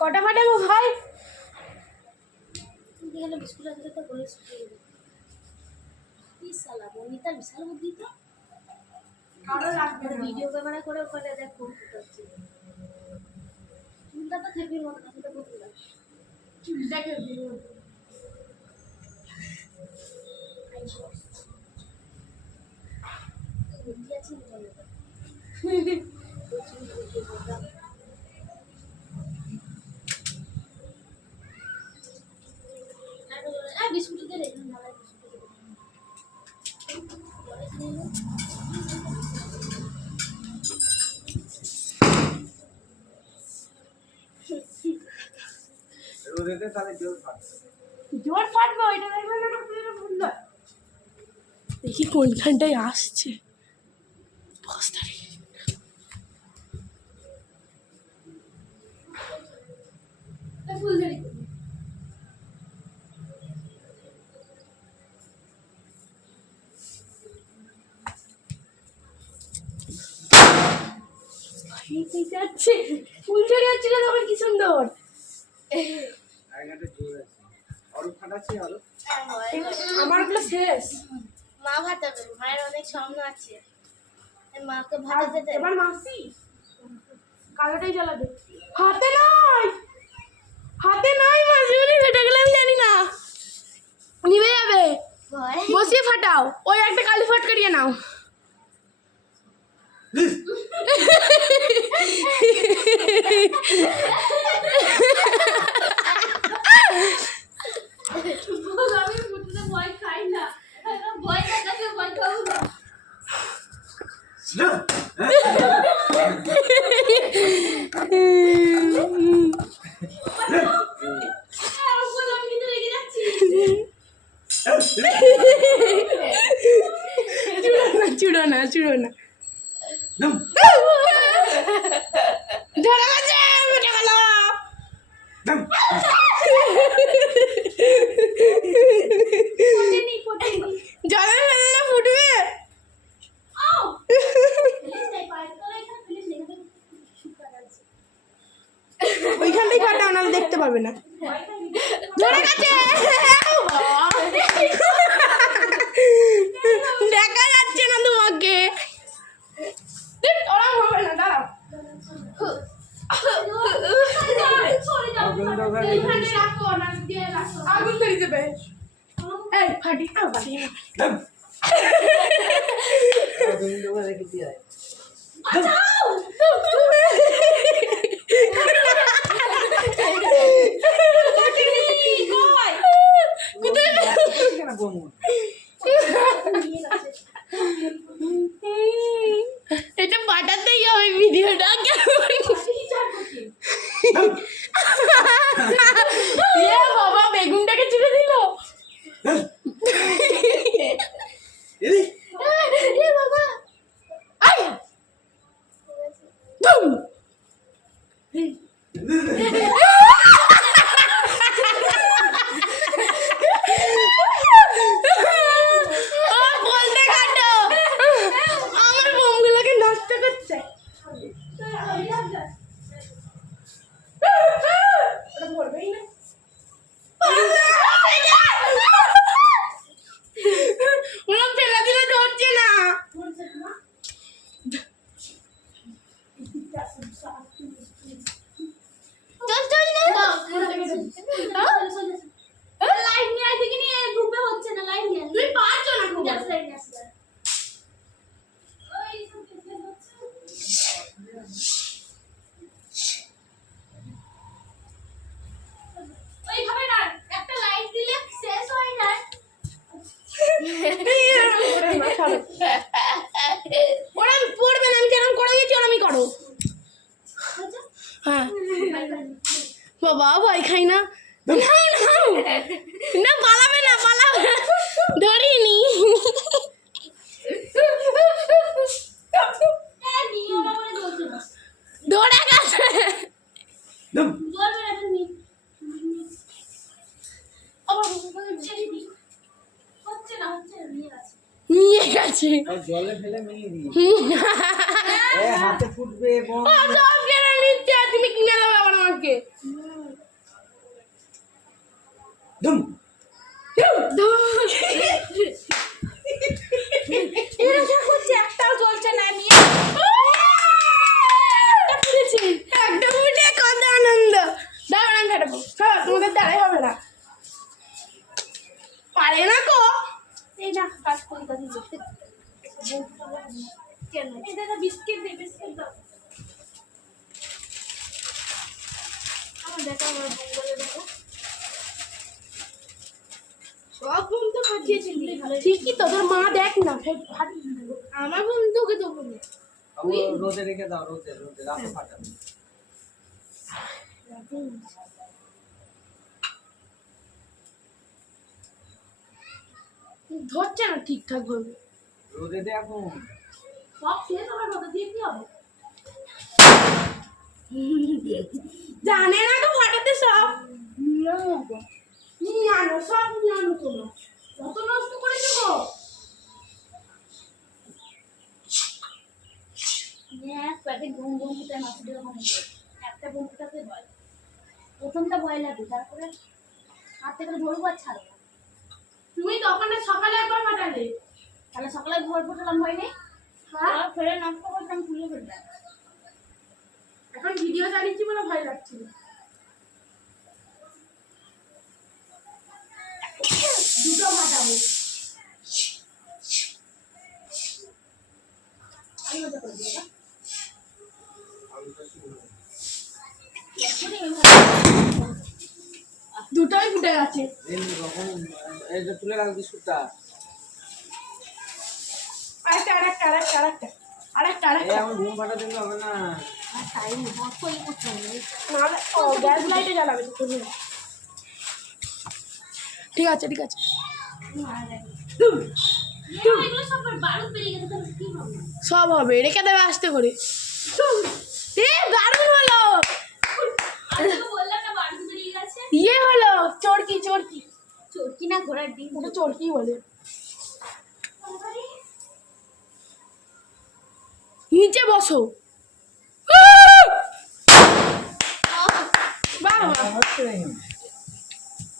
কটা ফাটাবো ভাই? বিস্কুট আছে তো বলে বিশাল বনিতার বিশাল বুদ্ধি তো কারো লাগবে না। ভিডিও ক্যামেরা করে ওখানে দেখ ফোন করতে চুলটা তো খেপির মতো না, সেটা বুঝতে পারছি চুলটা খেপির মতো। বুদ্ধি আছে বলে তো বিস্কুট দিয়ে রেখে না জোর ফাটবে ওইটা দেখি কোনখানটায় আসছে। যাচ্ছে ফুলঝড়ি হচ্ছিল তখন কি সুন্দর। আমারগুলো শেষ। মা ভাতাবে, মায়ের অনেক স্বপ্ন আছে, মাকে ভাতাতে। এবার মাসি কালোটাই জ্বালাবে। হাতে নাই, হাতে নাই মাসি, উনি ফেটে গেলে আমি জানি না। নিভে যাবে, বসিয়ে ফাটাও। ওই একটা কালি ফট করিয়ে নাও। ভয় খাই না, ভয় দেখাতে ভয় খাবো না। চুড়ো না চুড়ো না ধরা গেছে, উঠে গেল। জলে ফেললে ফুটবে। ওইখানটাই কাটাও, না দেখতে পারবে না। ধরে গেছে, দেখা যাচ্ছে না তোমাকে। ওরা হবে না, দাঁড়াও। আগুন ধরে দেবে। এই ফাটি ফাটি এটা পাঠাতেই হবে ভিডিওটা। বাবা বেগুনটাকে চিড়ে দিল। বাবা বলতে কাটো, আমার বোমগুলোকে নষ্ট করছে। ওরা ফেলা দিলে ধরছে না। ওরা পড়বে না, আমি যেরকম করে দিয়েছি ওরা আমি করো। হ্যাঁ বাবা ভয় খাই না, না পালাবে না, পালাবে না, ধরিনি। ধরে গেছে, নিয়ে গেছে। জলে ফেলে মিলিয়ে দিই, হাতে ফুটবে এবং তুমি কিনে থেকে ধুম এরকম করছে একটাও জ্বলছে না নিয়ে একদম উঠে কত আনন্দ দাঁড়ান আমি ফেটাবো তোমাদের দাঁড়াই হবে না পারে না কো এই না কাজ করি কাজ কেন এই দাদা বিস্কিট দে বিস্কিট দাও আমার দেখা আমার বন্ধুদের দেখো সব বোন তো ফাটিয়েছে ভালো ঠিকই তো তোর মা দেখ না আমার বন্ধুকে দেবো না রোদে রেখে দাও রোদে রোদে রাতে ফাটাবে ধরছে না ঠিকঠাক ভাবে রোদে দে এখন সব শেষ আমার কথা দিয়ে কি হবে জানে না তো ফাটাতে সব নিয়ে আনো সব নিয়ে আনো তোমরা কত নষ্ট করেছো গো এক প্যাকেট ঘুম ঘুম খেতে মাছের দিকে একটা বন্ধুটাকে ভয় প্রথমটা ভয় লাগে তারপরে হাত থেকে ধরবো আর ছাড়বো তুমি তখন সকালে একবার ফাটালে তাহলে সকালে ঘর ফোটালাম ভয় নেই হ্যাঁ ফেরে নষ্ট করতাম খুলে ফেলতাম এখন ভিডিও চালিয়েছি বলে ভয় লাগছে দুটো ফাটাবো আমি মজা করে দিই দুটোই ফুটে গেছে এই কখন এই যে তুলে রাখ বিস্কুটটা আরেকটা এই এখন ঘুম ফাটাতে হবে না আর টাইম বক্স এই করতে হবে নাহলে গ্যাস লাইটে জ্বালাবে তো তুমি ঠিক আছে এগুলো সব বারুদ বেরিয়ে গেছে তাহলে কি হবে সব হবে রেখে দেবে আস্তে করে দারুণ হলো আমি তো বললাম না বারুদ বেরিয়ে গেছে ইয়ে হলো চরকি চরকি না ঘোড়ার ডিম ওটা চরকি বলে নিচে বসো বাবা হচ্ছে